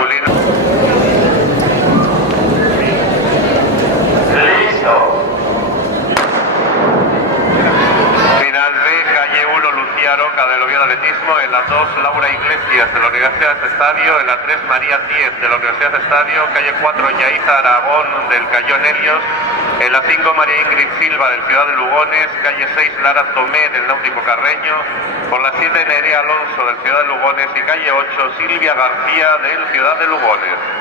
masculino. Final B, calle 1, Lucía Aroca del Oviedo Atletismo. En la 2, Laura Iglesias de la Universidad Estadio. En la 3, María Díez de la Universidad Estadio. Calle 4, Yaiza Aragón del Cayón Helios. En la 5, María Ingrid Silva del Ciudad de Lugones. Calle 6, Lara Tomé del Náutico Carreño. Por la 7, Nerea Alonso del Ciudad de Lugones. Y calle 8, Silvia García del Ciudad de Lugones.